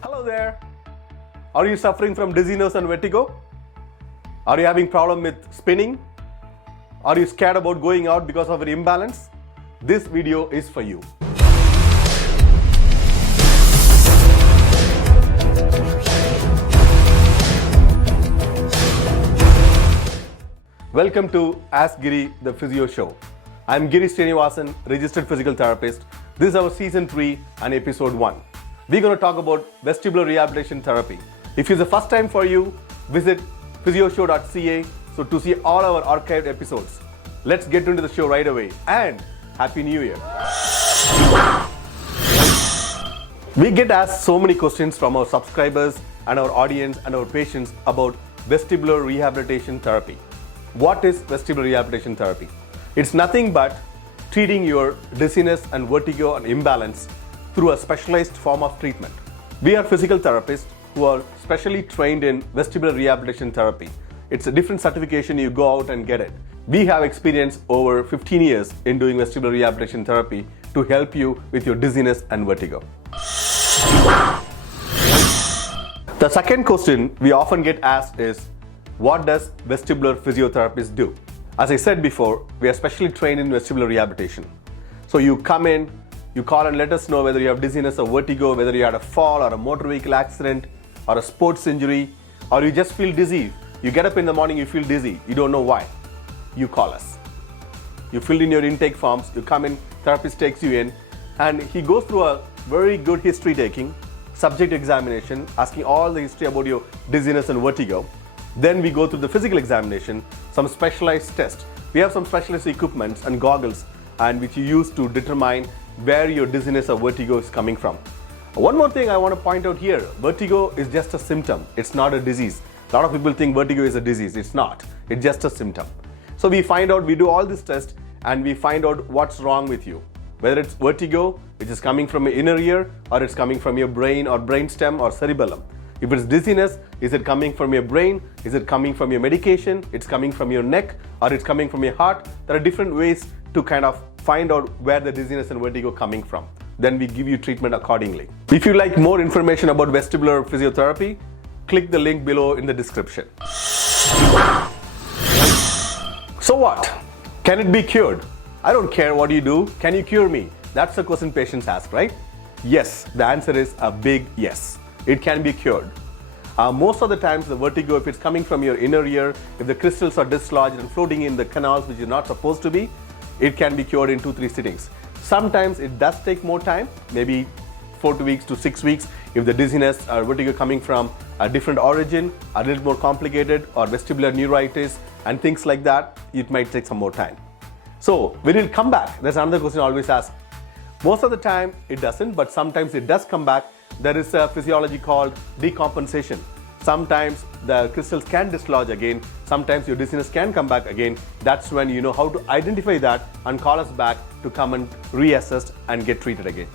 Hello there. Are you suffering from dizziness and vertigo? Are you having problem with spinning? Are you scared about going out because of an imbalance? This video is for you. Welcome to Ask Giri, the Physio Show. I'm Giri Srinivasan, registered physical therapist. This is our season 3 and episode 1. We're going to talk about vestibular rehabilitation therapy. If it's the first time for you, visit physioshow.ca to see all our archived episodes. Let's get into the show right away and Happy New Year. We get asked so many questions from our subscribers and our audience and our patients about vestibular rehabilitation therapy. What is vestibular rehabilitation therapy? It's nothing but treating your dizziness and vertigo and imbalance through a specialized form of treatment. We are physical therapists who are specially trained in vestibular rehabilitation therapy. It's a different certification, you go out and get it. We have experience over 15 years in doing vestibular rehabilitation therapy to help you with your dizziness and vertigo. The second question we often get asked is, what does vestibular physiotherapist do? As I said before, we are specially trained in vestibular rehabilitation. So you come in, you call and let us know whether you have dizziness or vertigo, whether you had a fall or a motor vehicle accident or a sports injury, or you just feel dizzy. You get up in the morning, you feel dizzy, you don't know why. You call us. You fill in your intake forms, you come in, therapist takes you in, and he goes through a very good history taking, subject examination, asking all the history about your dizziness and vertigo. Then we go through the physical examination, some specialized tests. We have some specialized equipments and goggles and which you use to determine where your dizziness or vertigo is coming from. One more thing I want to point out here, vertigo is just a symptom. It's not a disease. A lot of people think vertigo is a disease. It's not. It's just a symptom. So we do all this test and we find out what's wrong with you. Whether it's vertigo, which is coming from your inner ear, or it's coming from your brain or brainstem or cerebellum. If it's dizziness, is it coming from your brain? Is it coming from your medication? It's coming from your neck, or it's coming from your heart? There are different ways to kind of find out where the dizziness and vertigo coming from. Then we give you treatment accordingly. If you like more information about vestibular physiotherapy, click the link below in the description. So what? Can it be cured? I don't care what you do. Can you cure me? That's the question patients ask, right? Yes, the answer is a big yes. It can be cured. Most of the times the vertigo, if it's coming from your inner ear, if the crystals are dislodged and floating in the canals which is not supposed to be, it can be cured in 2-3 sittings. Sometimes it does take more time, maybe 4 weeks to 6 weeks. If the dizziness or vertigo coming from a different origin, a little more complicated, or vestibular neuritis and things like that, it might take some more time. So when it will come back, there's another question I always ask. Most of the time it doesn't, but sometimes it does come back. There is a physiology called decompensation. Sometimes the crystals can dislodge again. Sometimes your dizziness can come back again. That's when you know how to identify that and call us back to come and reassess and get treated again.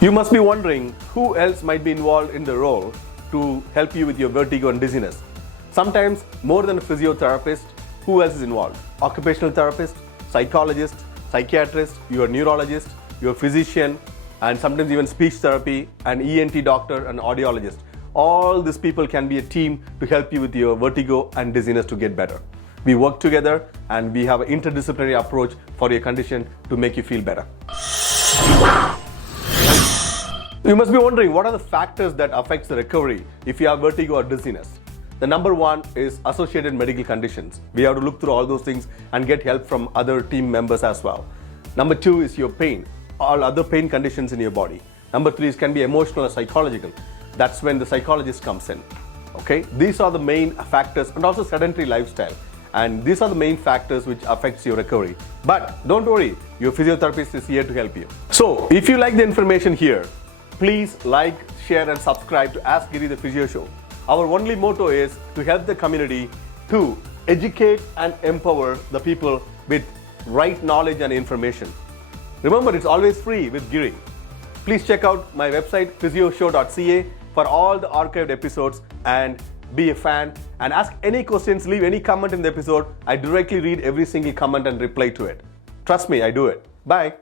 You must be wondering who else might be involved in the role to help you with your vertigo and dizziness. Sometimes more than a physiotherapist, who else is involved? Occupational therapist, psychologist, psychiatrist, your neurologist, your physician, and sometimes even speech therapy, an ENT doctor, an audiologist. All these people can be a team to help you with your vertigo and dizziness to get better. We work together and we have an interdisciplinary approach for your condition to make you feel better. You must be wondering, what are the factors that affects the recovery if you have vertigo or dizziness? The number one is associated medical conditions. We have to look through all those things and get help from other team members as well. Number 2 is your pain, all other pain conditions in your body. Number 3 can be emotional or psychological. That's when the psychologist comes in. Okay, these are the main factors, and also sedentary lifestyle. And these are the main factors which affects your recovery. But don't worry, your physiotherapist is here to help you. So if you like the information here, please like, share and subscribe to Ask Giri the Physio Show. Our only motto is to help the community to educate and empower the people with right knowledge and information. Remember, it's always free with Giri. Please check out my website physioshow.ca for all the archived episodes and be a fan and ask any questions, leave any comment in the episode. I directly read every single comment and reply to it. Trust me, I do it. Bye.